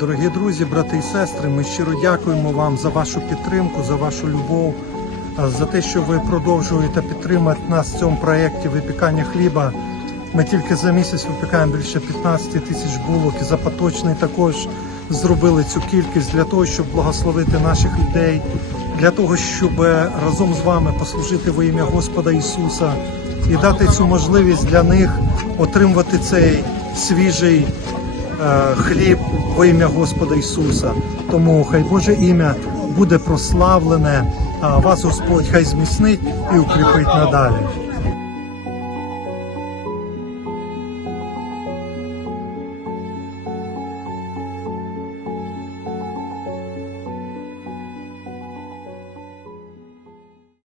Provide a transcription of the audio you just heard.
Дорогі друзі, брати і сестри, ми щиро дякуємо вам за вашу підтримку, за вашу любов, за те, що ви продовжуєте підтримати нас в цьому проєкті випікання хліба. Ми тільки за місяць випікаємо більше 15 тисяч булок і за поточний також зробили цю кількість для того, щоб благословити наших людей, для того, щоб разом з вами послужити во ім'я Господа Ісуса і дати цю можливість для них отримувати цей свіжий е, хліб во ім'я Господа Ісуса. Тому хай Боже ім'я буде прославлене, а вас Господь хай зміцнить і укріпить надалі.